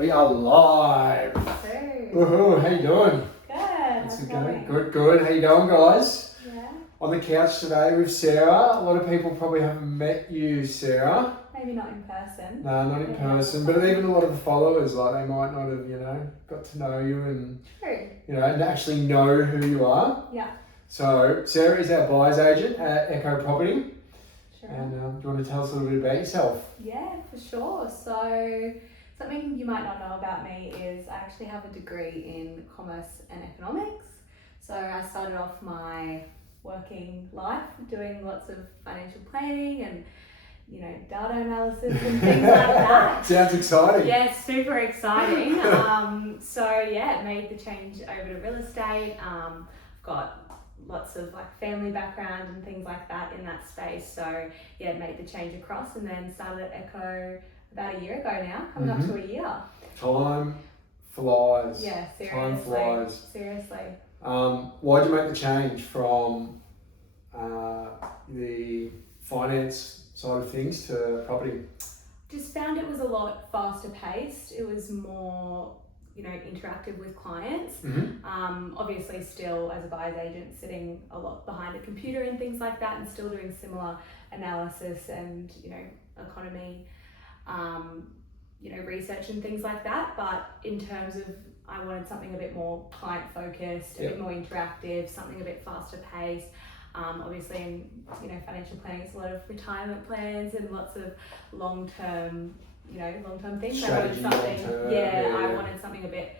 We are live. Hey. Woohoo, how you doing? Good. How's it going? Good. How you going, guys? Yeah. On the couch today with Sarah. A lot of people probably haven't met you, Sarah. Maybe not in person. No, not in person. But even a lot of the followers, like they might not have, got to know you and True. and actually know who you are. Yeah. So Sarah is our buyer's agent at Echo Property. Sure. And do you want to tell us a little bit about yourself? Yeah, for sure. So something you might not know about me is I actually have a degree in commerce and economics. So I started off my working life doing lots of financial planning and data analysis and things like that. Sounds exciting. Yeah, super exciting. Made the change over to real estate. I've got lots of family background and things like that in that space. So yeah, made the change across and then started at Echo about a year ago now, coming up to a year. Time flies. Yeah, seriously. Time flies. Seriously. Why'd you make the change from the finance side of things to property? Just found it was a lot faster paced. It was more, interactive with clients. Obviously still as a buyer's agent sitting a lot behind a computer and things like that and still doing similar analysis and, economy, research and things like that. But in terms of, I wanted something a bit more client focused, a bit more interactive, something a bit faster paced. Obviously in financial planning, it's a lot of retirement plans and lots of long-term things. Strategy, I wanted something, I wanted something a bit,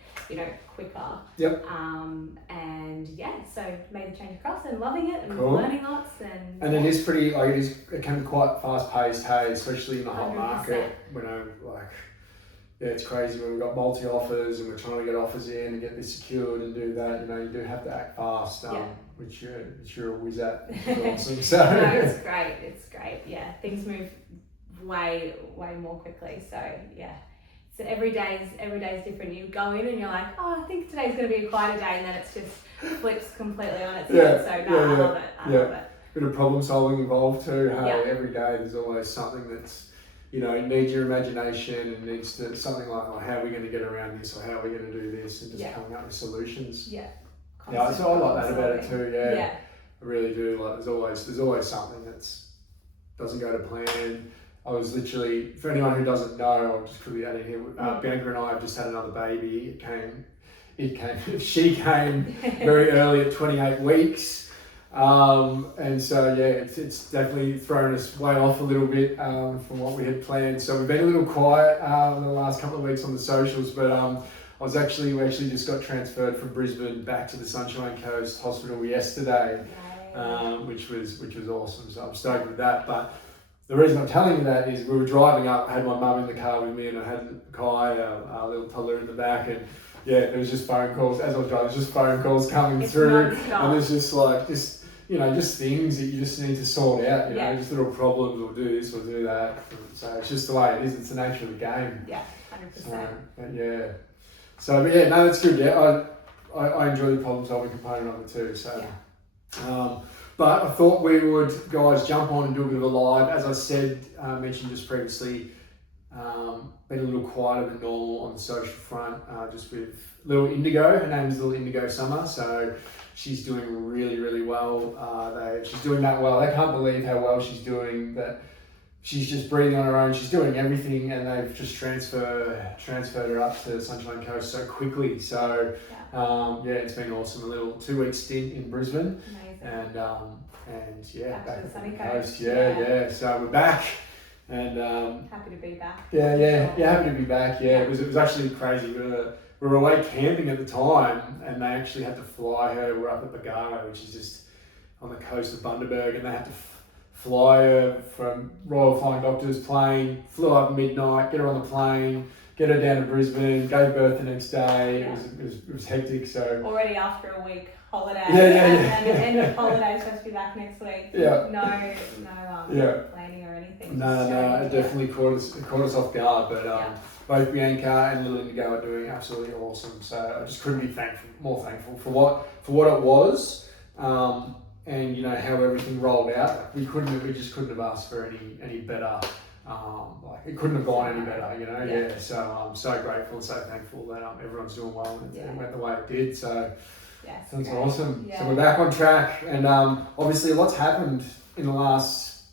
quicker. Yep. So made the change across and loving it and Cool. learning lots and it is pretty it can be quite fast paced, hey, especially in the hot 100%. market. It's crazy when we've got multi offers and we're trying to get offers in and get this secured and do that. You do have to act fast, which you're a whiz at, which is awesome. So no, it's great. Yeah, things move way more quickly. So yeah. So every day's different. You go in and you're like, oh, I think today's going to be a quieter day, and then it's just flips completely on its head. So I love it. I love it. Bit of problem solving involved too. Hey, Yeah. Every day there's always something that's it needs your imagination and needs to something like, how are we going to get around this, or how are we going to do this, and just coming up with solutions. Yeah. Yeah, so I like that about it too. Yeah. Yeah. I really do. There's always something that's doesn't go to plan. I was literally, for anyone who doesn't know, I'll just quickly add in here. Bianca and I have just had another baby. She came very early at 28 weeks. And so it's definitely thrown us way off a little bit from what we had planned. So we've been a little quiet in the last couple of weeks on the socials, but we actually just got transferred from Brisbane back to the Sunshine Coast Hospital yesterday, which was awesome. So I'm stoked with that. But the reason I'm telling you that is we were driving up, I had my mum in the car with me, and I had Kai, our little toddler, in the back, and there was just phone calls as I was driving. There's just phone calls coming through, and there's just things that you just need to sort out. Just little problems. We'll do this, we'll do that. So it's just the way it is. It's the nature of the game. Yeah, 100%. No, that's good. Yeah, I enjoy the problem solving component of it too. So. Yeah. But I thought we would, guys, jump on and do a bit of a live. As I said, mentioned just previously, been a little quieter than normal on the social front, just with little Indigo. Her name is Little Indigo Summer, so she's doing really, really well. She's doing that well. They can't believe how well she's doing, that she's just breathing on her own. She's doing everything, and they've just transferred her up to Sunshine Coast so quickly. So it's been awesome. A little 2-week stint in Brisbane. Amazing. And back to the sunny coast. So we're back, and happy to be back. Happy to be back. It was actually crazy. We were away camping at the time, and they actually had to fly her. We're up at Bagara, which is just on the coast of Bundaberg, and they had to fly her from Royal Flying Doctor's plane. Flew up midnight, get her on the plane, get her down to Brisbane, gave birth the next day. It was hectic. So already after a week holiday, and the end of holiday, supposed to be back next week. No planning or anything. No, it definitely caught us off guard. But both Bianca and Little Indigo are doing absolutely awesome. So I just couldn't be more thankful for what it was, and how everything rolled out. We just couldn't have asked for any better like it couldn't have gone any better, you know. Yeah. Yeah. So I'm so grateful and so thankful that everyone's doing well and Yeah. it went the way it did. So Yes, that's great. awesome. Yeah. So we're back on track, and obviously lots happened in the last,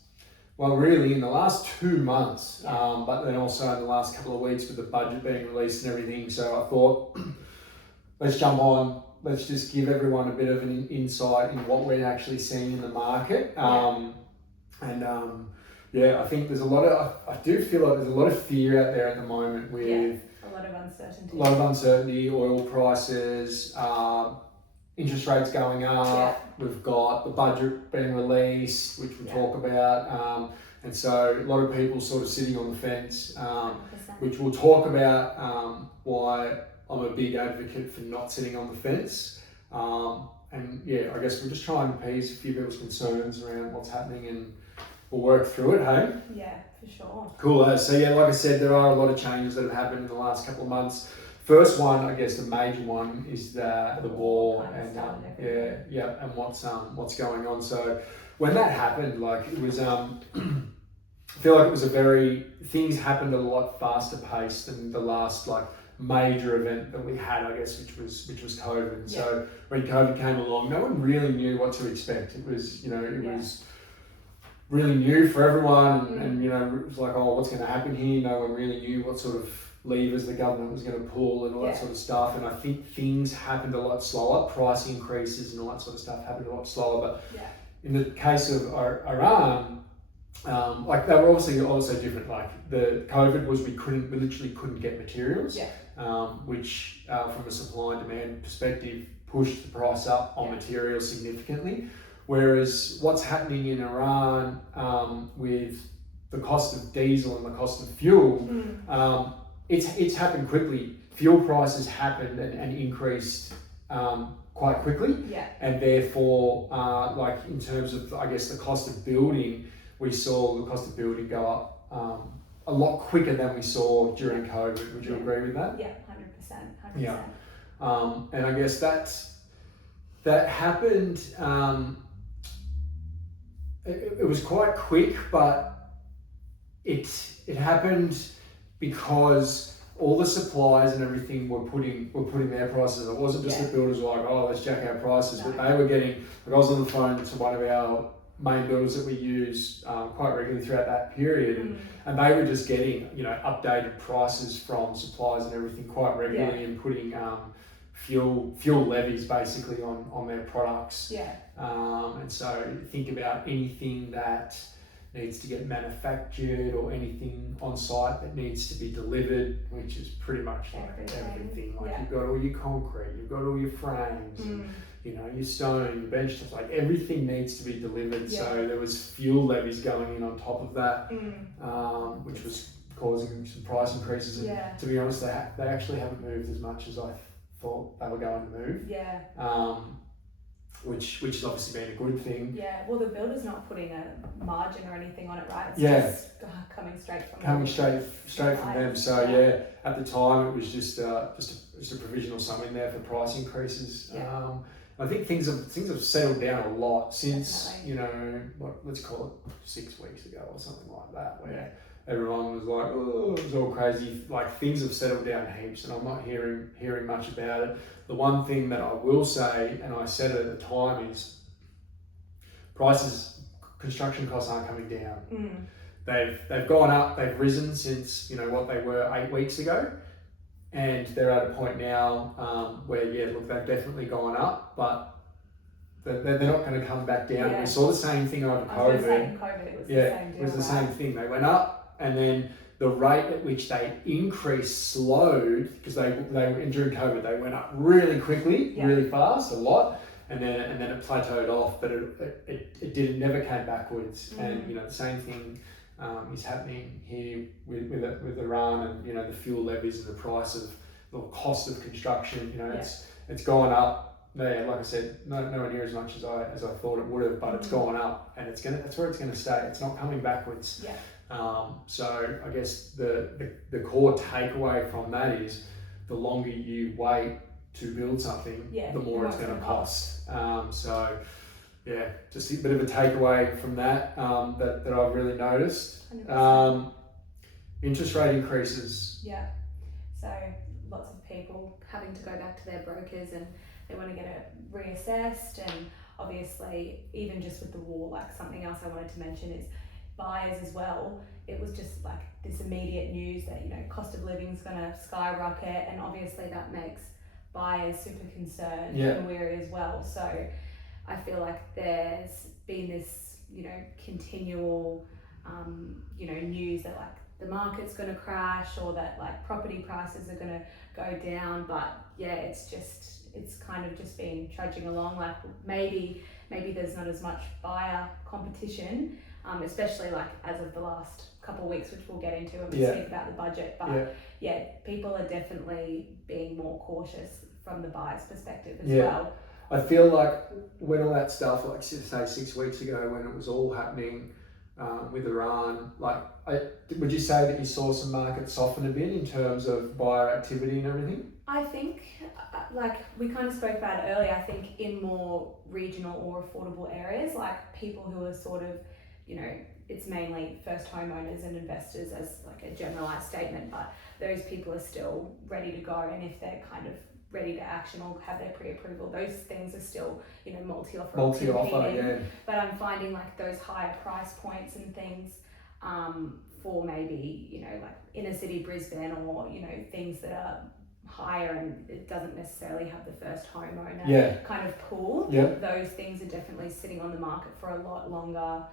well, really in the last 2 months, but then also in the last couple of weeks with the budget being released and everything. So I thought, let's jump on. Let's just give everyone a bit of an insight in what we're actually seeing in the market. I think there's a lot of, I do feel like there's a lot of fear out there at the moment with a lot of uncertainty. A lot of uncertainty, oil prices, interest rates going up. We've got the budget being released, which we'll talk about. And so a lot of people sort of sitting on the fence, which we'll talk about why I'm a big advocate for not sitting on the fence. I guess we'll just try and appease a few people's concerns around what's happening, and we'll work through it, hey? Yeah, for sure. Cool. So like I said, there are a lot of changes that have happened in the last couple of months. First one, I guess the major one is the war and and what's going on. So when that happened, like it was, I feel like it was things happened at a lot faster pace than the last like major event that we had, I guess, which was COVID. So when COVID came along, no one really knew what to expect. It was, was really new for everyone, and it was like, oh, what's going to happen here? No one really knew what sort of levers the government was going to pull and all that sort of stuff. And I think things happened a lot slower. Price increases and all that sort of stuff happened a lot slower. But in the case of Iran, like they were obviously also different. Like the COVID was we literally couldn't get materials, which from a supply and demand perspective pushed the price up on materials significantly. Whereas what's happening in Iran with the cost of diesel and the cost of fuel, it's happened quickly. Fuel prices happened and increased quite quickly, and therefore, like in terms of, I guess, the cost of building, we saw the cost of building go up a lot quicker than we saw during COVID. Would you agree with that? Yeah, 100%. Yeah, and I guess that happened. It was quite quick, but it happened because all the suppliers and everything were putting their prices. It wasn't just the builders were like, oh, let's jack our prices, but they were getting. Like I was on the phone to one of our main builders that we use quite regularly throughout that period, and they were just getting updated prices from suppliers and everything quite regularly, and putting fuel levies basically on their products. And so think about anything that needs to get manufactured or anything on site that needs to be delivered, which is pretty much like everything. Like you've got all your concrete, you've got all your frames, and, your stone, your bench tops, like everything needs to be delivered. So there was fuel levies going in on top of that, which was causing some price increases. And to be honest, they actually haven't moved as much as I thought they were going to move. Which has obviously been a good thing. Yeah, well, the builder's not putting a margin or anything on it, right? It's just coming straight from them. So at the time it was just a provisional sum in there for price increases. I think things have settled down a lot since let's call it 6 weeks ago or something like that, where everyone was like, oh, it was all crazy. Like things have settled down heaps, and I'm not hearing much about it. The one thing that I will say, and I said it at the time, is construction costs aren't coming down. They've gone up, they've risen since what they were 8 weeks ago, and they're at a point now where they've definitely gone up, but they're not going to come back down. We saw the same thing over COVID. It was the same thing. They went up, and then the rate at which they increased slowed, because they during COVID they went up really quickly, really fast, a lot, and then it plateaued off, but it never came backwards. And the same thing is happening here with Iran, and the fuel levies and the price of the cost of construction. It's gone up. Like I said, nowhere near as much as I thought it would have, but it's gone up, and that's where it's going to stay. It's not coming backwards. So I guess the core takeaway from that is the longer you wait to build something, the more it's going to cost. Just a bit of a takeaway from that that I've really noticed. interest rate increases. Yeah. So lots of people having to go back to their brokers and they want to get it reassessed, and obviously even just with the war, like something else I wanted to mention is buyers as well. It was just like this immediate news that, you know, cost of living is going to skyrocket, and obviously that makes buyers super concerned and weary as well. So I feel like there's been this, you know, continual you know, news that like the market's going to crash or that like property prices are going to go down, but yeah, it's kind of just been trudging along. Like maybe there's not as much buyer competition, especially like as of the last couple of weeks, which we'll get into when we speak about the budget, but yeah, people are definitely being more cautious from the buyer's perspective as well. I feel like when all that stuff, like say 6 weeks ago, when it was all happening with Iran, like, would you say that you saw some markets soften a bit in terms of buyer activity and everything? I think, like we kind of spoke about it earlier, I think in more regional or affordable areas, like people who are sort of, you know, it's mainly first homeowners and investors as like a generalized statement, but those people are still ready to go, and if they're kind of ready to action or have their pre-approval, those things are still, you know, multi-offer, yeah. But I'm finding like those higher price points and things for maybe, you know, like inner city Brisbane, or, you know, things that are higher and it doesn't necessarily have the first homeowner kind of pool. Those things are definitely sitting on the market for a lot longer.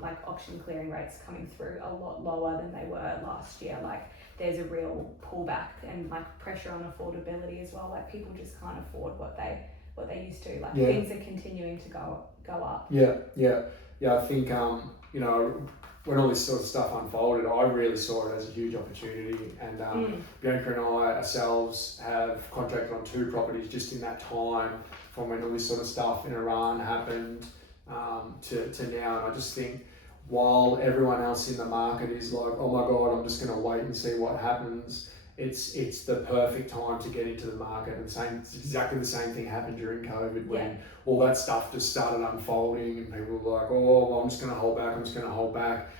Like auction clearing rates coming through a lot lower than they were last year. Like there's a real pullback and like pressure on affordability as well. Like people just can't afford what they used to. Like things are continuing to go up. I think you know, when all this sort of stuff unfolded, I really saw it as a huge opportunity, and Bianca and I ourselves have contracted on 2 properties just in that time from when all this sort of stuff in Iran happened to now. And I just think, while everyone else in the market is like, oh my God, I'm just going to wait and see what happens, it's the perfect time to get into the market. And exactly the same thing happened during COVID, when all that stuff just started unfolding and people were like, oh, well, I'm just going to hold back.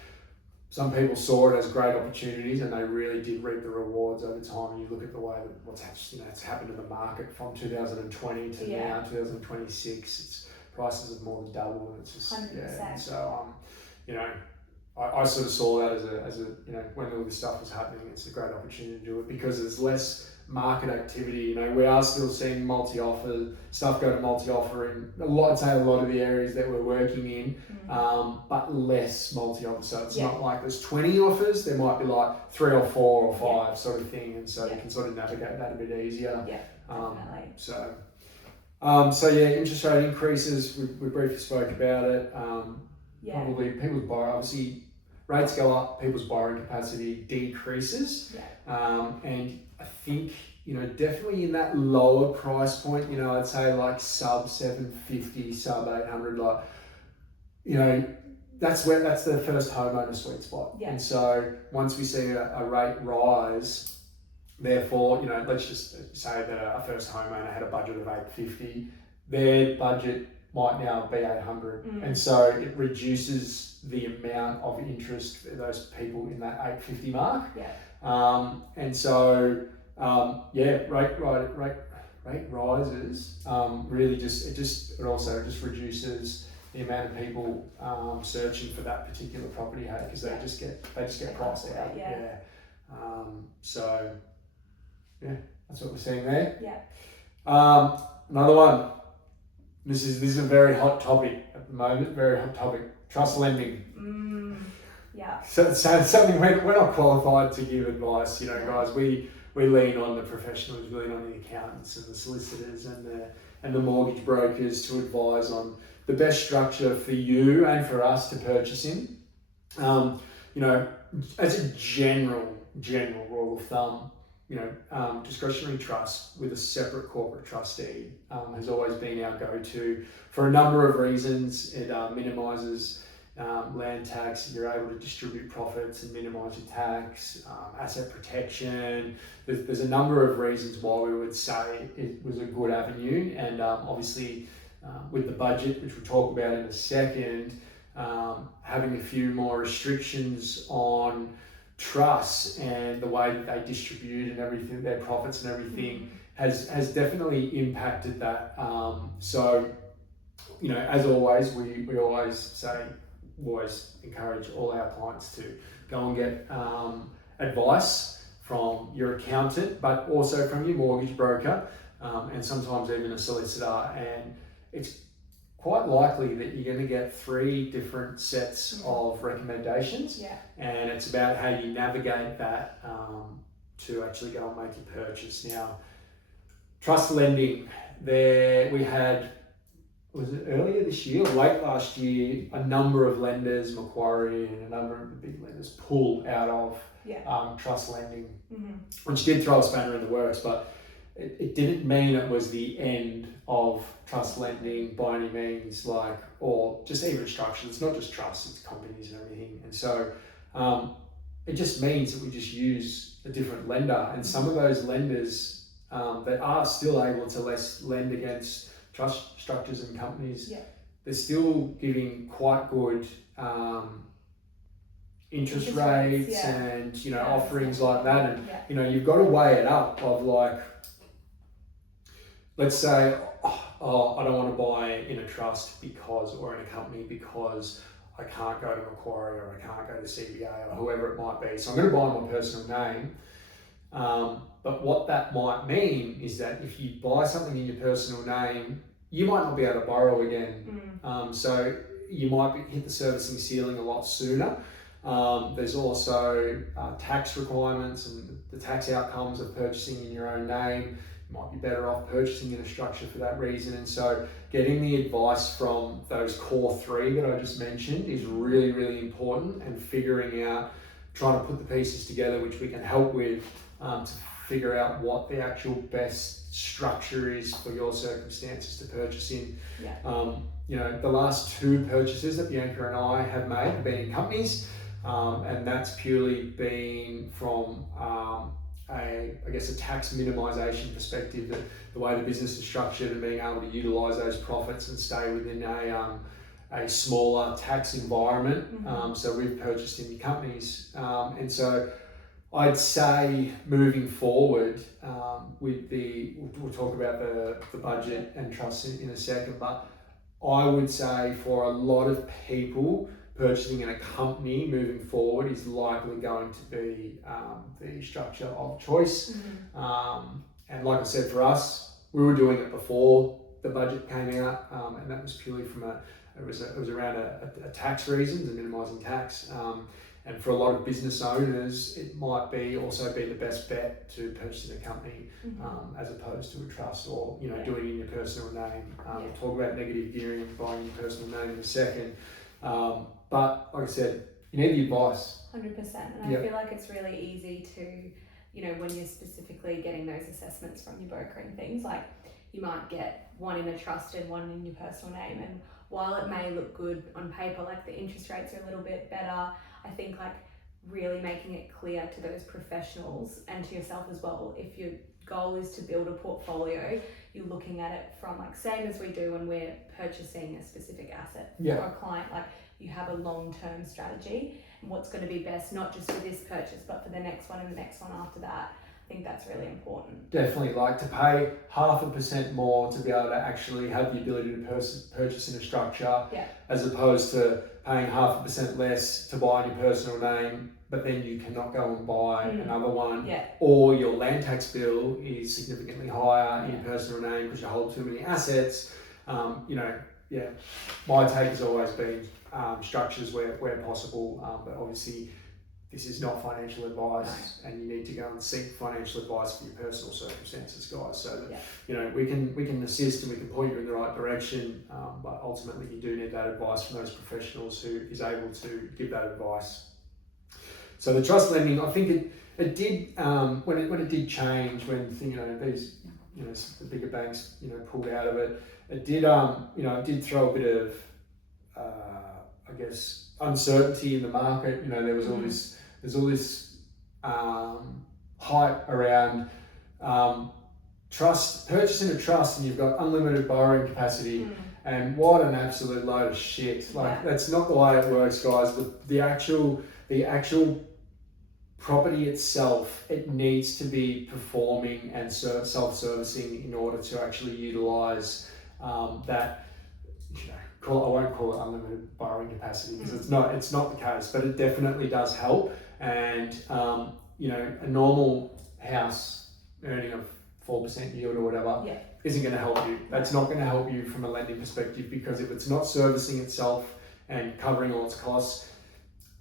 Some people saw it as great opportunities, and they really did reap the rewards over time. You look at the way that it's happened to the market from 2020 to now 2026. Prices have more than doubled, and it's just 100%. So you know, I sort of saw that as a you know, when all this stuff was happening, it's a great opportunity to do it because there's less market activity. You know, we are still seeing multi-offer stuff go to multi-offer in a lot of the areas that we're working in, but less multi-offer. So it's not like there's 20 offers. There might be like 3 or 4 or 5 sort of thing, and so you can sort of navigate that a bit easier. Definitely. So interest rate increases. We briefly spoke about it. Probably people's obviously rates go up, people's borrowing capacity decreases, and I think, you know, definitely in that lower price point, you know, I'd say like sub 750, sub 800, like, you know, that's the first homeowner sweet spot. And so once we see a rate rise, therefore, you know, let's just say that a first homeowner had a budget of 850, their budget might now be 800, and so it reduces the amount of interest for those people in that 850 mark. And so rate rises really it also reduces the amount of people searching for that particular property, because they just get priced out. So that's what we're seeing there. Another one. This is a very hot topic at the moment. Very hot topic. Trust lending. So something we're not qualified to give advice. You know, guys. We lean on the professionals. We lean on the accountants and the solicitors and the mortgage brokers to advise on the best structure for you and for us to purchase in. You know, as a general rule of thumb, you know, discretionary trust with a separate corporate trustee has always been our go-to for a number of reasons. It minimises land tax. You're able to distribute profits and minimise your tax, asset protection. There's a number of reasons why we would say it was a good avenue, and obviously with the budget, which we'll talk about in a second, having a few more restrictions on trusts and the way that they distribute and everything, their profits and everything, has definitely impacted that. So, as always, we always encourage all our clients to go and get advice from your accountant, but also from your mortgage broker, and sometimes even a solicitor. And it's quite likely that you're going to get 3 different sets of recommendations, and it's about how you navigate that to actually go and make a purchase. Now, trust lending, we had, was it earlier this year, late last year, a number of lenders, Macquarie and a number of the big lenders, pull out of trust lending, which did throw a spanner in the works, but it didn't mean it was the end of trust lending by any means, or just even structures. It's not just trust, it's companies and everything. And so it just means that we just use a different lender, and some of those lenders that are still able to lend against trust structures and companies, they're still giving quite good interest rates and offerings like that. And you've got to weigh it up of let's say, I don't want to buy in a trust or in a company because I can't go to Macquarie or I can't go to CBA or whoever it might be. So I'm going to buy in my personal name. But what that might mean is that if you buy something in your personal name, you might not be able to borrow again. So you might hit the servicing ceiling a lot sooner. There's also tax requirements and the tax outcomes of purchasing in your own name. You might be better off purchasing in a structure for that reason. And so getting the advice from those core 3 that I just mentioned is really, really important, and figuring out, trying to put the pieces together, which we can help with, to figure out what the actual best structure is for your circumstances to purchase in. The last 2 purchases that Bianca and I have made have been in companies, and that's purely been from a tax minimisation perspective, the way the business is structured and being able to utilise those profits and stay within a smaller tax environment. So we've purchased in companies, and so I'd say moving forward, we'll talk about the budget and trust in a second, but I would say for a lot of people, purchasing in a company moving forward is likely going to be the structure of choice. And like I said, for us, we were doing it before the budget came out, and that was purely from it was around a tax reasons and minimising tax. And for a lot of business owners, it might also be the best bet to purchase in a company as opposed to a trust, or doing it in your personal name. We'll talk about negative gearing, buying in your personal name in a second. But like I said, you need the advice. 100%. And I feel like it's really easy to, when you're specifically getting those assessments from your broker and things, like you might get one in a trust and one in your personal name. And while it may look good on paper, like the interest rates are a little bit better, I think really making it clear to those professionals and to yourself as well, if your goal is to build a portfolio, you're looking at it from same as we do when we're purchasing a specific asset for a client, you have a long-term strategy and what's going to be best, not just for this purchase, but for the next one and the next one after that. I think that's really important. Definitely, to pay 0.5% more to be able to actually have the ability to purchase in a structure, as opposed to paying 0.5% less to buy in your personal name, but then you cannot go and buy another one, or your land tax bill is significantly higher in your personal name because you hold too many assets. My take has always been structures where possible, but obviously this is not financial advice, and you need to go and seek financial advice for your personal circumstances, guys, so that we can assist and we can point you in the right direction, but ultimately you do need that advice from those professionals who is able to give that advice. So the trust lending, I think it did when it did change, when these the bigger banks pulled out of it. It did it did throw a bit of uncertainty in the market. There was all this hype around purchasing a trust, and you've got unlimited borrowing capacity. And what an absolute load of shit! That's not the way it works, guys. The actual property itself, it needs to be performing and self-servicing in order to actually utilise that. I won't call it unlimited borrowing capacity because it's not the case, but it definitely does help. And a normal house earning a 4% yield or whatever isn't going to help you. That's not going to help you from a lending perspective, because if it's not servicing itself and covering all its costs,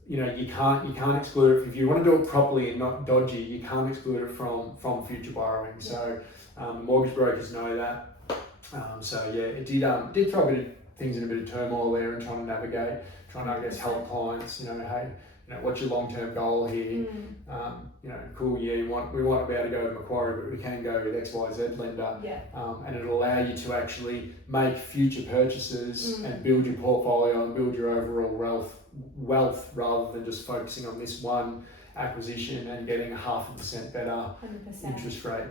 you can't exclude it. If you want to do it properly and not dodgy, you can't exclude it from future borrowing. So mortgage brokers know that. It did throw a bit of things in a bit of turmoil there and trying to I guess help clients. Hey, what's your long-term goal here? Cool. Yeah, we want to be able to go to Macquarie, but we can go with XYZ lender. And it'll allow you to actually make future purchases and build your portfolio and build your overall wealth rather than just focusing on this one acquisition and getting a 0.5% better 100%. interest rate.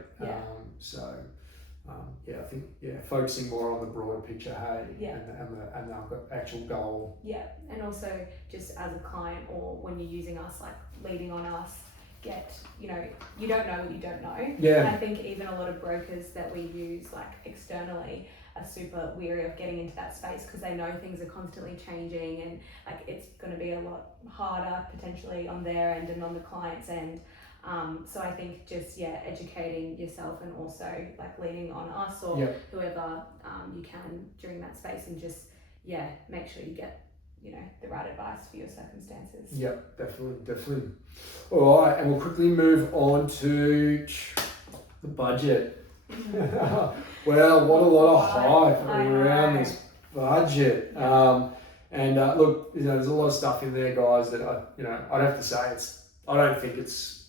I think focusing more on the broader picture, and the actual goal. Yeah, and also just as a client or when you're using us, like leading on us, you don't know what you don't know. Yeah. And I think even a lot of brokers that we use like externally are super weary of getting into that space because they know things are constantly changing and like it's going to be a lot harder potentially on their end and on the client's end. So I think just educating yourself and also like leaning on us or whoever you can during that space and just make sure you get the right advice for your circumstances. Yep, definitely. All right, and we'll quickly move on to the budget. Well, what a lot of hype around this budget. Look, there's a lot of stuff in there, guys, that I'd have to say I don't think it's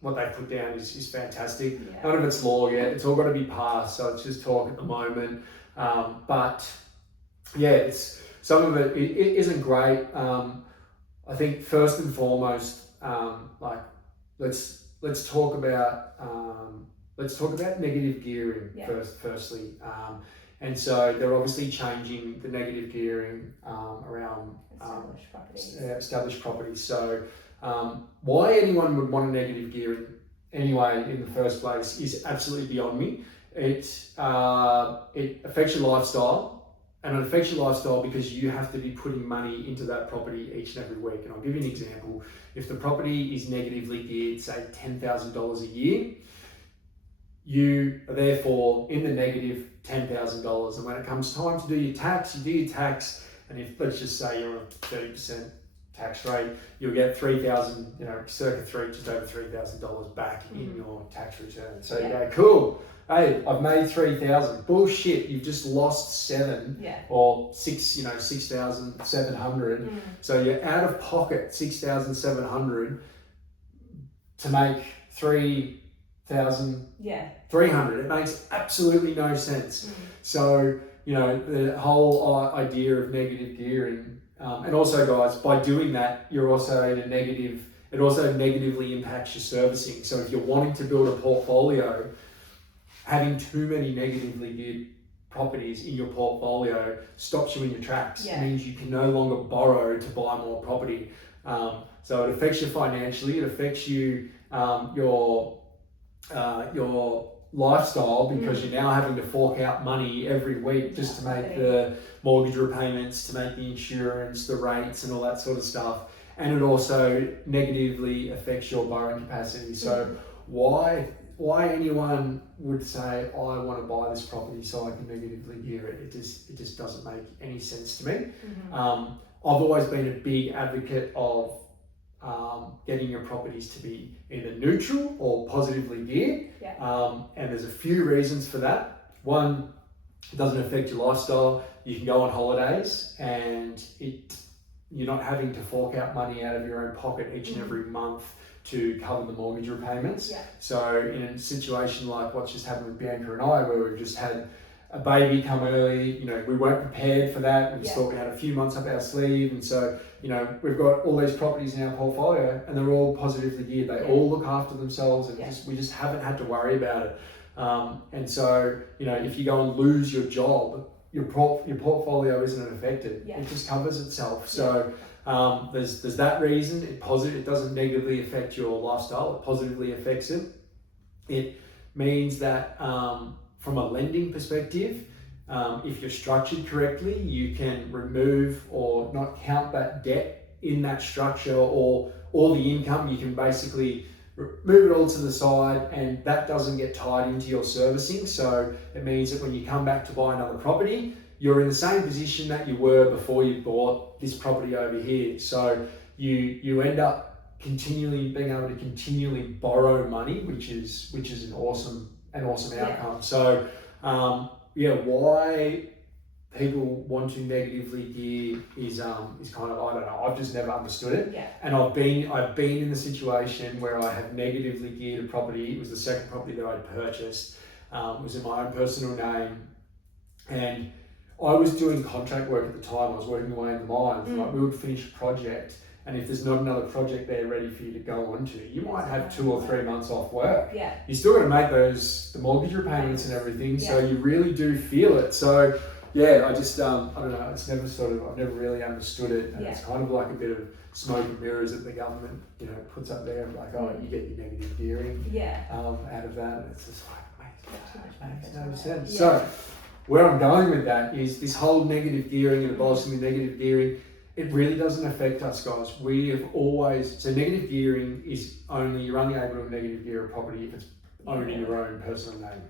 what they put down is fantastic. None of it's law yet. It's all got to be passed, so it's just talk at the moment. It's some of it isn't great. I think first and foremost, let's talk about negative gearing firstly. And so they're obviously changing the negative gearing around established properties. So why anyone would want a negative gearing anyway in the first place is absolutely beyond me. It affects your lifestyle, and it affects your lifestyle because you have to be putting money into that property each and every week. And I'll give you an example. If the property is negatively geared, say $10,000 a year, you are therefore in the negative $10,000. And when it comes time to do your tax, and if let's just say you're on a 30% tax rate, you'll get $3,000, circa just over $3,000 back in your tax return. So you go, cool. Hey, I've made $3,000. Bullshit, you've just lost $7 or $6,700. So you're out of pocket $6,700 to make $3,300. It makes absolutely no sense. So the whole idea of negative gearing, and also, guys, by doing that, you're also in a negative. It also negatively impacts your servicing. So if you're wanting to build a portfolio, having too many negatively geared properties in your portfolio stops you in your tracks. It means you can no longer borrow to buy more property. So it affects you financially. It affects you your lifestyle because you're now having to fork out money every week just to make the mortgage repayments, to make the insurance, the rates, and all that sort of stuff. And it also negatively affects your borrowing capacity. So why anyone would say, I want to buy this property so I can negatively gear it, it just doesn't make any sense to me. I've always been a big advocate of getting your properties to be either neutral or positively geared. And there's a few reasons for that. One, it doesn't affect your lifestyle. You can go on holidays and you're not having to fork out money out of your own pocket each and every month to cover the mortgage repayments. So in a situation like what's just happened with Bianca and I, where we've just had a baby come early, we weren't prepared for that. We just thought we had a few months up our sleeve. And so, we've got all these properties in our portfolio and they're all positively geared. They all look after themselves and we just haven't had to worry about it. And so, if you go and lose your job, your portfolio isn't affected. It just covers itself. So there's that reason. It doesn't negatively affect your lifestyle. It positively affects it. It means that from a lending perspective, if you're structured correctly, you can remove or not count that debt in that structure or all the income. You can basically move it all to the side, and that doesn't get tied into your servicing. So it means that when you come back to buy another property, you're in the same position that you were before you bought this property over here. So you end up being able to continually borrow money, which is an awesome outcome. So why people want to negatively gear is kind of, I don't know, I've just never understood it. Yeah. And I've been in the situation where I have negatively geared a property. It was the second property that I'd purchased. It was in my own personal name, and I was doing contract work at the time. I was working away in the mines. Like, we would finish a project, and if there's not another project there ready for you to go on to, you might have 2 or 3 months off work. Yeah. You still got to make the mortgage repayments and everything, so you really do feel it. So yeah, I just, I don't know, I've never really understood it. And it's kind of like a bit of smoke and mirrors that the government, puts up there, like, oh, you get your negative gearing out of that. And it's just like, makes no sense. Yeah. So where I'm going with that is this whole negative gearing and abolishing the negative gearing, it really doesn't affect us, guys. So negative gearing is you're only able to negative gear a property if it's owned in your own personal name.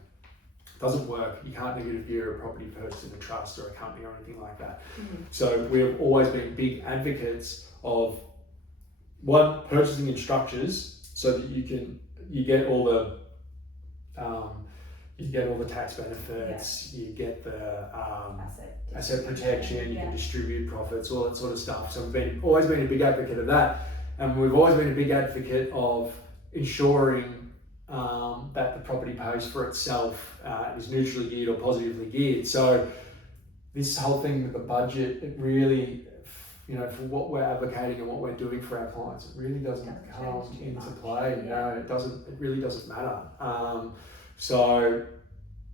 Doesn't work. You can't negative gear a property purchased in a trust or a company or anything like that. So we've always been big advocates of purchasing in structures so that you get all the tax benefits, you get the asset protection, you can distribute profits, all that sort of stuff. So we've always been a big advocate of that, and we've always been a big advocate of ensuring that the property pays for itself, is neutrally geared or positively geared. So this whole thing with the budget, it really, for what we're advocating and what we're doing for our clients, it really doesn't come into play. No, it doesn't. It really doesn't matter. So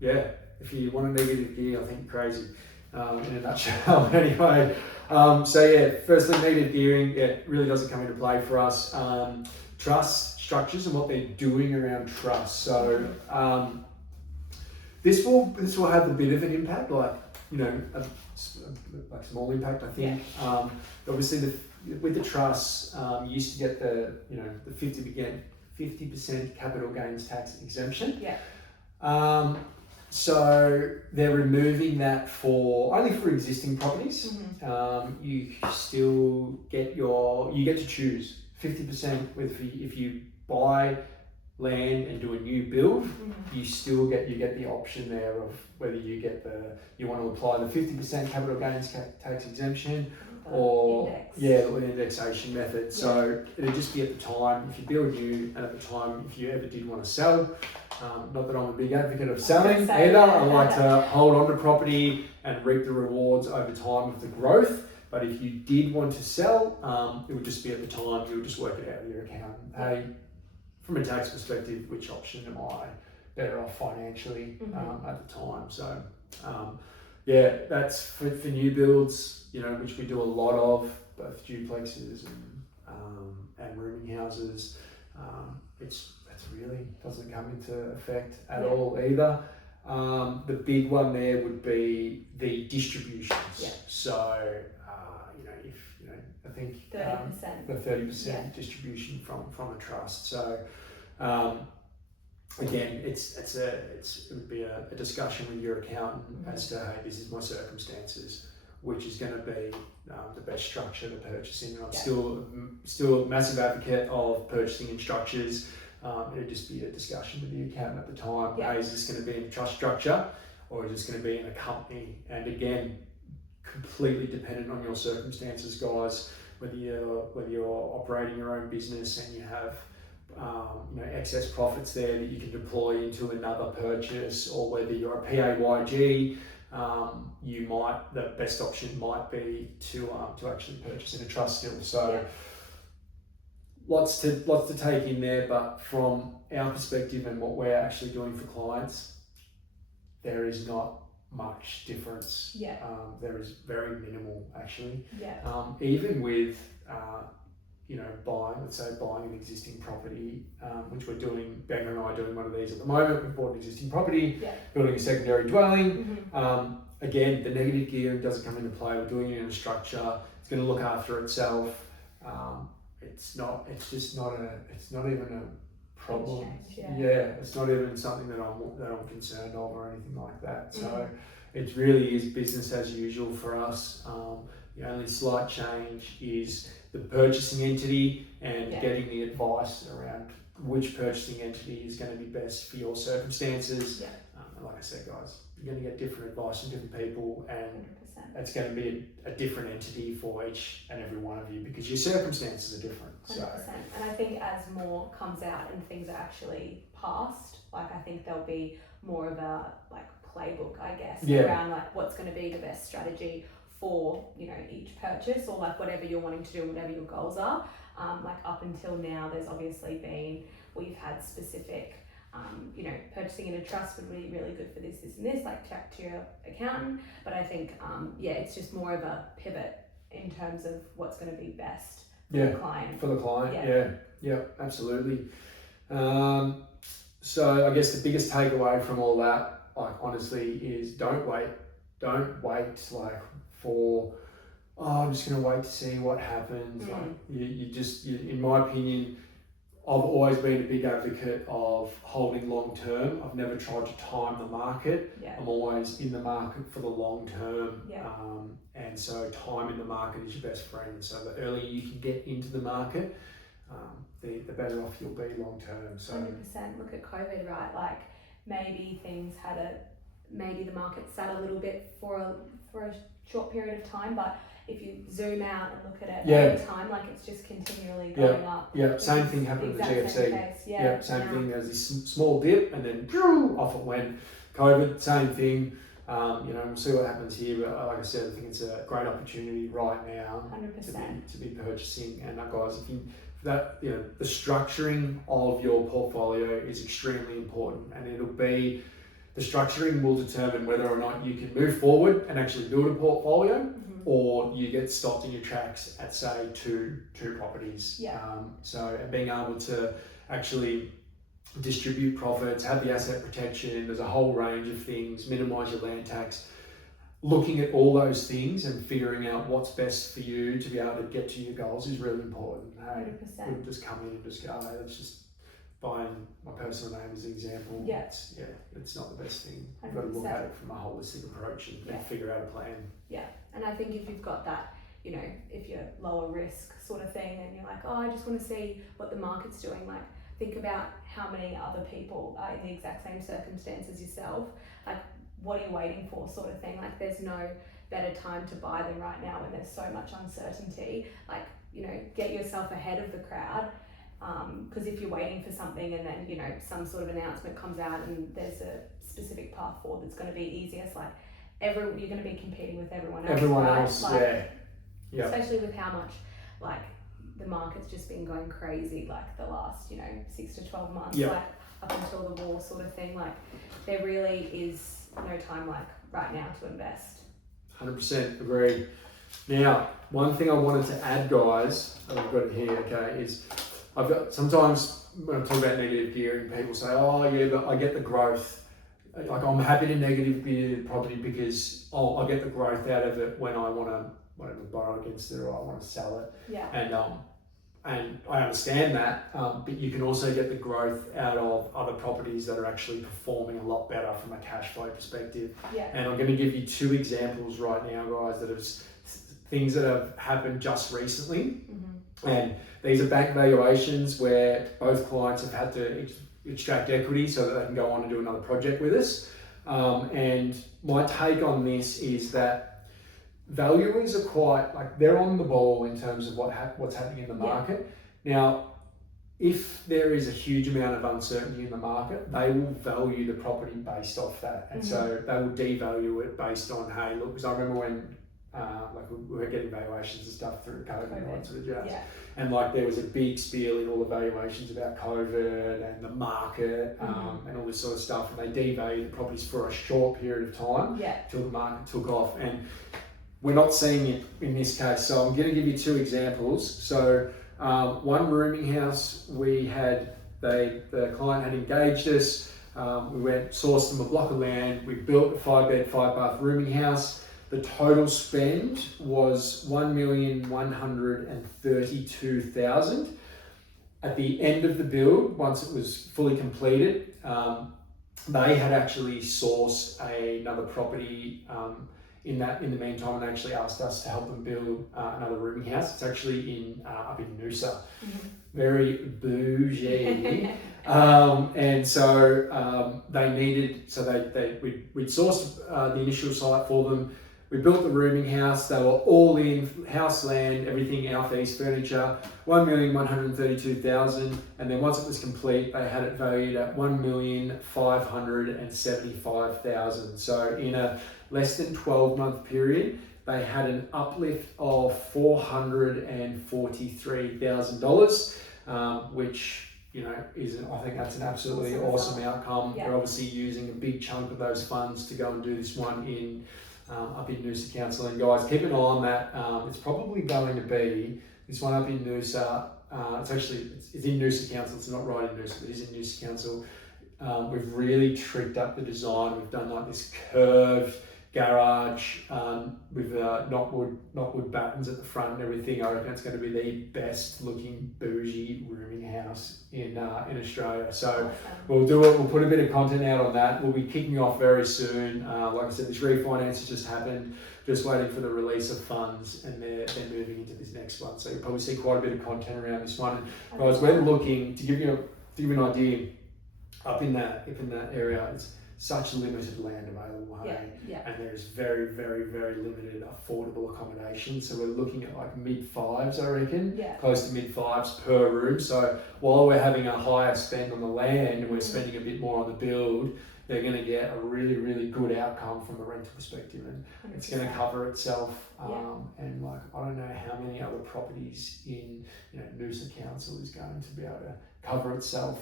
yeah, if you want a negative gear, I think you're crazy. In a nutshell, anyway. Firstly, negative gearing, it really doesn't come into play for us. Trust structures and what they're doing around trust. So this will have a bit of an impact, like like small impact, I think. Obviously, with the trusts, you used to get the 50% capital gains tax exemption. Yeah. So they're removing that only for existing properties. You still get you get to choose 50% if you buy land and do a new build. You still get the option there of whether you want to apply the 50% capital gains tax exemption or the indexation method. So it'll just be at the time if you build new, and at the time if you ever did want to sell. Not that I'm a big advocate of selling either. I like to hold on to property and reap the rewards over time of the growth. But if you did want to sell, it would just be at the time. You would just work it out with your accountant. Hey, from a tax perspective, which option am I better off financially at the time? So that's for new builds, which we do a lot of, both duplexes and rooming houses. It's really doesn't come into effect at all either. The big one there would be the distributions. So I think 30%. The 30% distribution from a trust. So again, it would be a discussion with your accountant as to, hey, this is my circumstances, which is going to be the best structure to purchase in. And I'm still a massive advocate of purchasing in structures. It'd just be a discussion with the accountant at the time. Hey, is this going to be in a trust structure or is this going to be in a company? And again, completely dependent on your circumstances, guys. Whether you're operating your own business and you have excess profits there that you can deploy into another purchase, or whether you're a PAYG, the best option might be to actually purchase in a trust still. So lots to take in there, but from our perspective and what we're actually doing for clients, there is not much difference. Yeah. There is very minimal actually. Yeah. Even with buying an existing property, which we're doing. Becca and I are doing one of these at the moment. We've bought an existing property, building a secondary dwelling. Again, the negative gearing doesn't come into play. We're doing it in a structure. It's going to look after itself. It's not even a problem. It's not even something that I'm concerned of or anything like that. So it really is business as usual for us. The only slight change is the purchasing entity and getting the advice around which purchasing entity is going to be best for your circumstances. And like I said, guys, you're going to get different advice from different people, and 100%. it's going to be a different entity for each and every one of you because your circumstances are different. 100%. So. And I think as more comes out and things are actually passed, like I think there'll be more of a playbook, I guess, around what's going to be the best strategy for each purchase or whatever you're wanting to do, whatever your goals are. Up until now, there's obviously we've had specific purchasing in a trust would be really good for this and this, chat to your accountant. But I think it's just more of a pivot in terms of what's going to be best for the client. For the client, yeah, absolutely. So I guess the biggest takeaway from all that, honestly, is don't wait for, I'm just going to wait to see what happens. You in my opinion, I've always been a big advocate of holding long term. I've never tried to time the market. I'm always in the market for the long term. And so time in the market is your best friend. So the earlier you can get into the market, the better off you'll be long term. So 100%. Look at COVID, right? Maybe maybe the market sat a little bit for a short period of time, but if you zoom out and look at it over time, it's just continually going up. Same thing happened with the GFC. Same thing. There's this small dip and then off it went. COVID, same thing. We'll see what happens here. But like I said, I think it's a great opportunity right now 100%. to be purchasing. And guys, the structuring of your portfolio is extremely important, and the structuring will determine whether or not you can move forward and actually build a portfolio, or you get stopped in your tracks at, say, two properties. So being able to actually distribute profits, have the asset protection, there's a whole range of things, minimise your land tax. Looking at all those things and figuring out what's best for you to be able to get to your goals is really important. Hey, 100%. Couldn't just come in and just go, hey, let's just buy my personal name as an example. It's not the best thing. You've got to look at it from a holistic approach and figure out a plan. And I think if you've got that, if you're lower risk sort of thing and you're like, oh, I just want to see what the market's doing, think about how many other people are in the exact same circumstance as yourself. What are you waiting for sort of thing? There's no better time to buy than right now when there's so much uncertainty. Get yourself ahead of the crowd. Because if you're waiting for something and then, some sort of announcement comes out and there's a specific path forward that's going to be easiest, you're going to be competing with everyone else. Especially with how much, the market's just been going crazy, the last, 6 to 12 months, up until the war sort of thing. There really is no time right now to invest. 100% agree. Now, one thing I wanted to add, guys, and I've got it here, okay, is sometimes when I talk about negative gearing, people say, oh yeah, but I get the growth. I'm happy to negative gear the property because I get the growth out of it when I want to borrow against it or I want to sell it. And I understand that, but you can also get the growth out of other properties that are actually performing a lot better from a cash flow perspective. And I'm going to give you 2 examples right now, guys, that have things that have happened just recently. And these are bank valuations where both clients have had to extract equity so that they can go on and do another project with us. And my take on this is that valuers are quite, they're on the ball in terms of what's happening in the market. Now, if there is a huge amount of uncertainty in the market, they will value the property based off that. And so they will devalue it based on, hey, look, because I remember when like we were getting valuations and stuff through COVID and all that sort of jazz. Yeah. And like there was a big spiel in all the valuations about COVID and the market and all this sort of stuff, and they devalued the properties for a short period of time till the market took off. And we're not seeing it in this case. So I'm going to give you two examples. So one rooming house, we had the client had engaged us. We went sourced them a block of land. We built a 5-bed, 5-bath rooming house. The total spend was $1,132,000. At the end of the build, once it was fully completed, they had actually sourced another property in the meantime, and they actually asked us to help them build another rooming house. It's actually up in Noosa, very bougie. And so they needed, so we'd sourced the initial site for them. We built the rooming house. They were all in, house, land, everything, our fees, furniture, $1,132,000. And then once it was complete, they had it valued at $1,575,000. So in a less than 12-month period, they had an uplift of $443,000, which I think that's an absolutely awesome outcome. We're obviously using a big chunk of those funds to go and do this one up in Noosa Council. And guys, keep an eye on that. It's probably going to be this one up in Noosa. It's in Noosa Council. It's not right in Noosa, but it is in Noosa Council. We've really tricked up the design. We've done like this curved garage with knotwood battens at the front and everything. I reckon it's going to be the best looking bougie rooming house in Australia. So we'll do it. We'll put a bit of content out on that. We'll be kicking off very soon. Like I said, this refinance has just happened. Just waiting for the release of funds, and they're moving into this next one. So you'll probably see quite a bit of content around this one. And guys, we're looking to give you an idea. Up in that area, it's such limited land available, and there's very, very, very limited affordable accommodation. So we're looking at like mid-5s, I reckon, close to mid-5s per room. So while we're having a higher spend on the land and we're spending a bit more on the build, they're going to get a really, really good outcome from a rental perspective, and 100%. It's going to cover itself. And like, I don't know how many other properties in Noosa Council is going to be able to cover itself.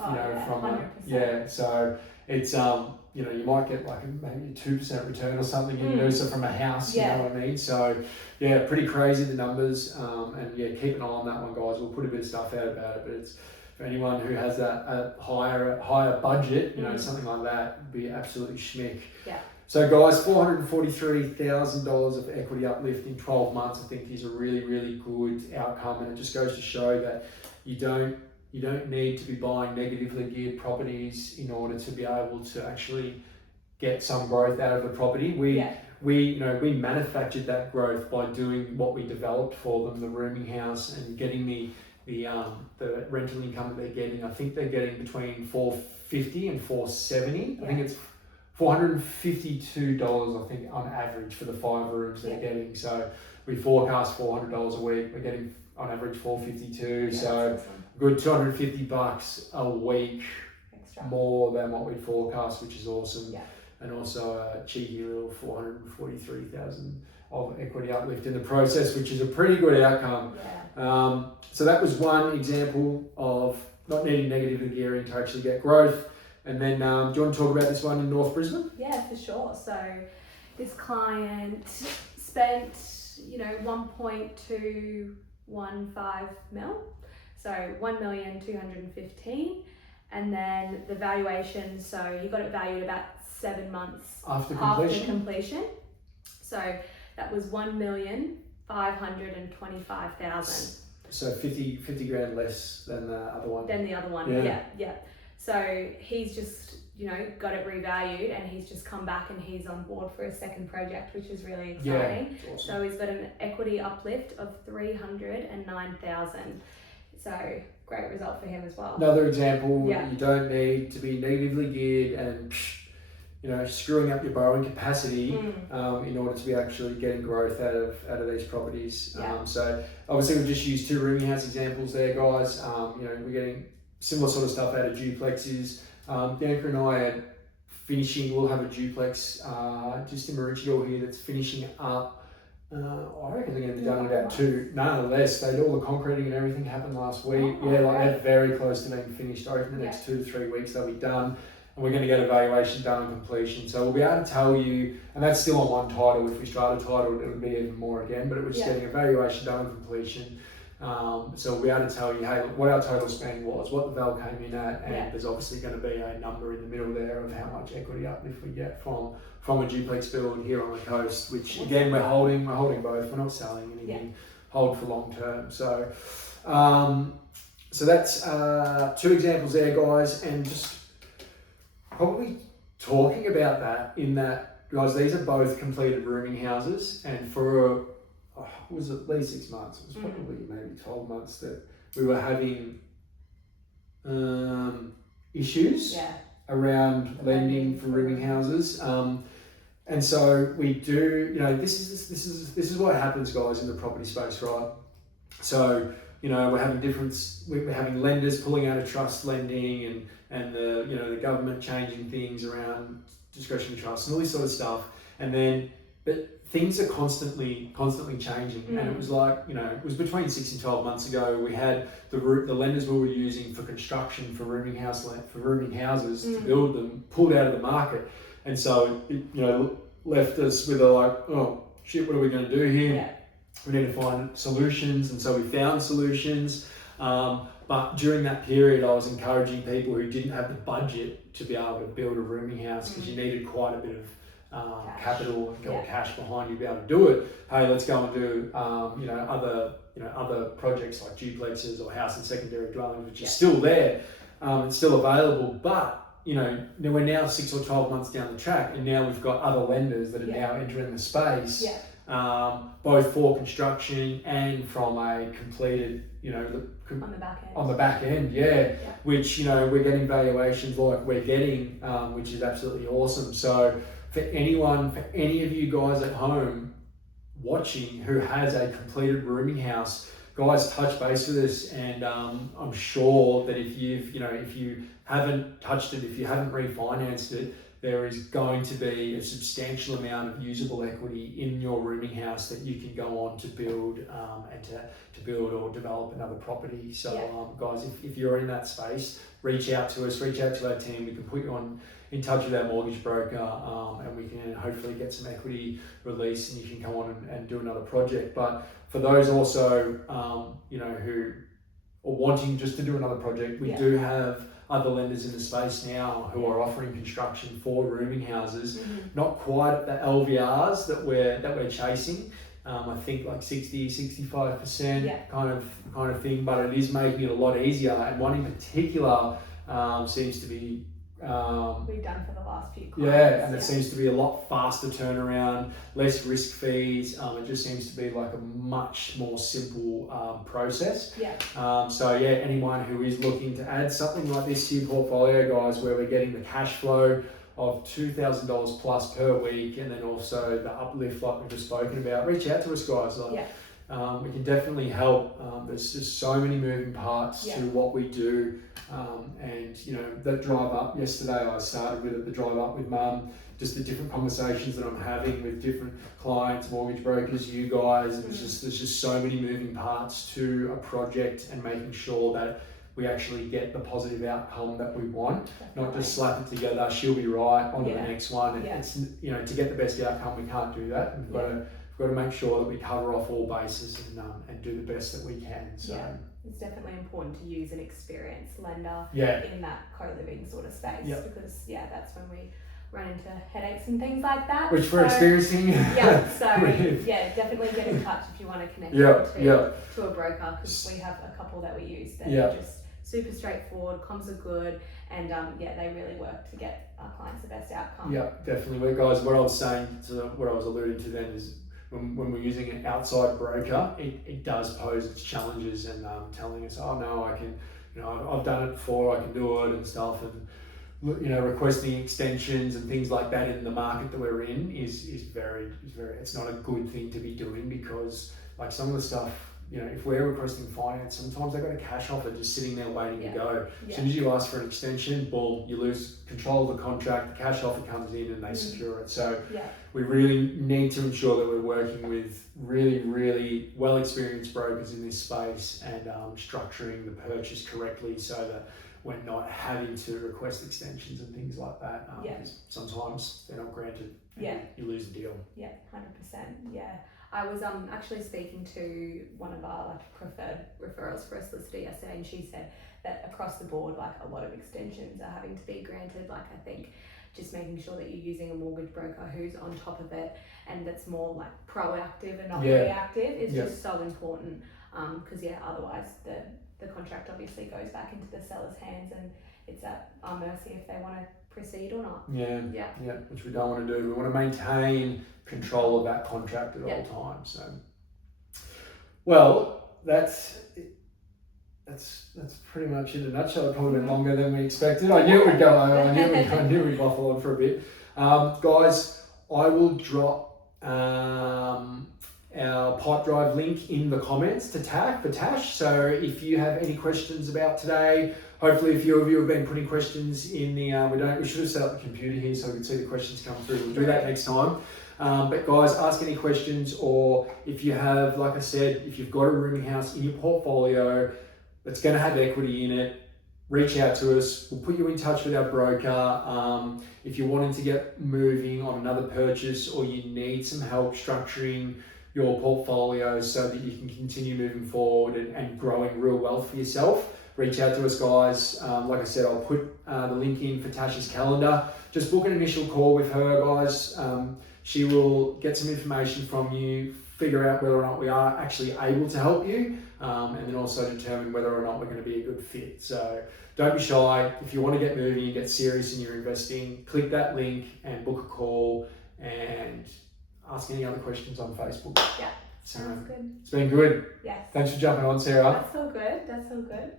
So it's you might get like maybe a 2% return or something in Noosa from a house. You know what I mean? So pretty crazy the numbers. And keep an eye on that one, guys. We'll put a bit of stuff out about it, but it's. For anyone who has a higher budget, something like that, would be absolutely schmick. So guys, $443,000 of equity uplift in 12 months, I think is a really, really good outcome, and it just goes to show that you don't need to be buying negatively geared properties in order to be able to actually get some growth out of the property. We manufactured that growth by doing what we developed for them, the rooming house, and getting the rental income that they're getting. I think they're getting between $450 and $470. I think it's $452, I think, on average for the 5 rooms they're getting. So we forecast $400 a week. We're getting on average $452. So awesome. Good $250 a week extra, more than what we forecast, which is awesome. And also a cheeky little $443,000 of equity uplift in the process, which is a pretty good outcome. So that was one example of not needing negative gearing to actually get growth. And then do you want to talk about this one in North Brisbane? Yeah, for sure. So this client spent, $1.215 mil. So 1,215,000. And then the valuation, so he got it valued about 7 months after completion. So that was 1,525,000. So 50 grand less than the other one. Yeah. So he's just, got it revalued, and he's just come back and he's on board for a second project, which is really exciting. Awesome. So he's got an equity uplift of 309,000. So great result for him as well. Another example, you don't need to be negatively geared and screwing up your borrowing capacity in order to be actually getting growth out of these properties. So obviously we've just used 2 rooming house examples there, guys. We're getting similar sort of stuff out of duplexes. Bianca and I we'll have a duplex just in Maroochydore here that's finishing up I reckon they're going to be done in about 2, no less. They did all the concreting and everything happened last week. They're very close to being finished. I reckon the next 2 to 3 weeks they'll be done. And we're going to get evaluation done on completion. So we'll be able to tell you, and that's still on one title. If we start a title, it would be even more again, but it was just getting evaluation done on completion. So we'll be able to tell you, hey, what our total spend was, what the val came in at, and there's obviously going to be a number in the middle there of how much equity uplift we get from a duplex build here on the coast, which again, we're holding both. We're not selling anything, hold for long term. So, so that's 2 examples there, guys, and just probably talking about that in that, guys, these are both completed rooming houses, and for it was at least 6 months, it was probably maybe 12 months that we were having issues around lending for rooming houses. And so we do, this is what happens, guys, in the property space, right? So, we're having lenders pulling out of trust lending and the government changing things around discretionary trusts and all this sort of stuff. And then, but things are constantly changing. And it was like, it was between 6 and 12 months ago, we had the lenders we were using for construction for rooming houses to build them pulled out of the market. And so it, left us with oh shit, what are we going to do here? We need to find solutions. And so we found solutions. But during that period, I was encouraging people who didn't have the budget to be able to build a rooming house, because you needed quite a bit of capital or cash behind you to be able to do it. Hey, let's go and do other projects like duplexes or house and secondary dwellings, which is still there, it's still available. But we're now 6 or 12 months down the track, and now we've got other lenders that are now entering the space, both for construction and from a completed, on the back end, which we're getting valuations like we're getting, which is absolutely awesome. So for any of you guys at home watching who has a completed rooming house, guys, touch base with us, and I'm sure that if you haven't touched it, if you haven't refinanced it, there is going to be a substantial amount of usable equity in your rooming house that you can go on to build and to build or develop another property. So guys, if you're in that space, reach out to us, reach out to our team. We can put you in touch with our mortgage broker, and we can hopefully get some equity release, and you can come on and do another project. But for those also who are wanting just to do another project, we do have other lenders in the space now who are offering construction for rooming houses, not quite at the LVRs that we're chasing. I think like 60-65% kind of thing, but it is making it a lot easier. And one in particular seems to be we've done for the last few clients. And it seems to be a lot faster turnaround, less risk fees. It just seems to be like a much more simple process. So anyone who is looking to add something like this to your portfolio, guys, where we're getting the cash flow of $2,000 plus per week, and then also the uplift like we've just spoken about, reach out to us, guys. We can definitely help. There's just so many moving parts to what we do. And that drive up yesterday, I started with it, the drive up with Mum, just the different conversations that I'm having with different clients, mortgage brokers, you guys. There's just so many moving parts to a project, and making sure that we actually get the positive outcome that we want, not just slap it together, she'll be right, on to the next one. And it's, to get the best outcome, we can't do that. We've got to make sure that we cover off all bases and do the best that we can. So it's definitely important to use an experienced lender in that co-living sort of space, because that's when we run into headaches and things like that, which we're experiencing. Definitely get in touch if you want to connect to a broker, because we have a couple that we use that are just super straightforward, comms are good, and they really work to get our clients the best outcome. Definitely. Well, guys, what I was saying, what I was alluding to then is, when we're using an outside broker, it does pose its challenges, and telling us, oh no, I can, I've done it before, I can do it and stuff, and requesting extensions and things like that in the market that we're in is very, it's not a good thing to be doing, because like some of the stuff if we're requesting finance, sometimes they've got a cash offer just sitting there waiting to go. As Yeah. soon as you ask for an extension, boom, you lose control of the contract, the cash offer comes in and they secure it. So we really need to ensure that we're working with really, really well-experienced brokers in this space and structuring the purchase correctly so that we're not having to request extensions and things like that. Because sometimes they're not granted and you lose the deal. Yeah, 100%. Yeah. I was actually speaking to one of our preferred referrals for a solicitor yesterday, and she said that across the board, a lot of extensions are having to be granted. I think just making sure that you're using a mortgage broker who's on top of it and that's more proactive and not reactive is just so important. Because otherwise the contract obviously goes back into the seller's hands and it's at our mercy if they want to proceed or not. Yeah, which we don't want to do. We want to maintain control of that contract at all times. So, well, that's pretty much in a nutshell. It probably went longer than we expected. I knew it would go over. I knew we'd waffle on for a bit. Guys, I will drop our pipe drive link in the comments for Tash. So if you have any questions about today, hopefully a few of you have been putting questions in the, we should have set up the computer here so we can see the questions come through. We'll do that next time. But guys, ask any questions, or if you have, like I said, if you've got a rooming house in your portfolio that's going to have equity in it, reach out to us. We'll put you in touch with our broker. If you're wanting to get moving on another purchase or you need some help structuring your portfolio so that you can continue moving forward and growing real wealth for yourself, reach out to us, guys. Like I said, I'll put the link in for Tasha's calendar. Just book an initial call with her, guys. She will get some information from you, figure out whether or not we are actually able to help you, and then also determine whether or not we're going to be a good fit. So don't be shy. If you want to get moving and get serious in your investing, click that link and book a call and ask any other questions on Facebook. Yeah, sounds good. It's been good. Yes. Thanks for jumping on, Sarah. That's all good.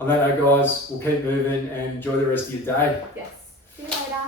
On that note, guys, we'll keep moving and enjoy the rest of your day. Yes. See you later.